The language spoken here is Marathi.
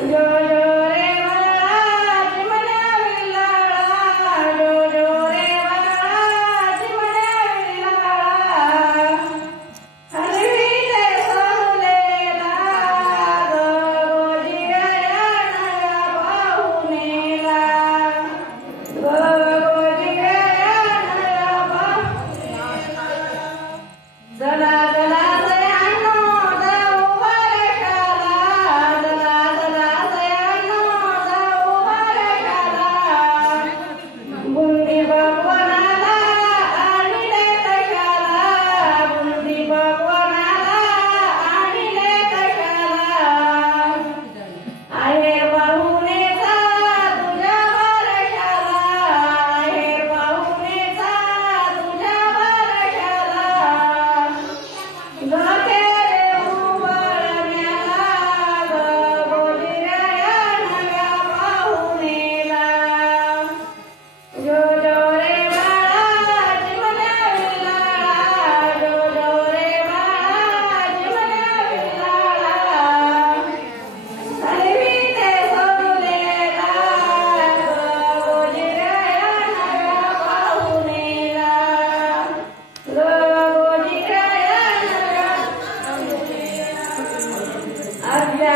जो जो रे बाळा चिमण्या विल्लाळा जो जो रे बाळा चिमण्या विल्लाळा हलवीते सोलेला गोजी गयाना पाहुणेला गोजी गयाना पाहुणेला चला चला सयानो जाऊ बारशाला चला चला सयानो जाऊ बारशाला बुंदी भगवानाला आणिले कशाला बुंदी भगवानाला आणिले कशाला आहे पाहुणेचा तुझ्या बारशाला आहे पाहुणेचा तुझ्या बारशाला डोक्यारे उबरण्याला गोजीराया नव्या पाहुणेला जो जो रे बाळा चिमण्या विल्लाळा जो जो रे बाळा चिमण्या विल्लाळा हलवीते सोलेला गोजीराया नव्या पाहुणेला गोजीराया नव्या आज्या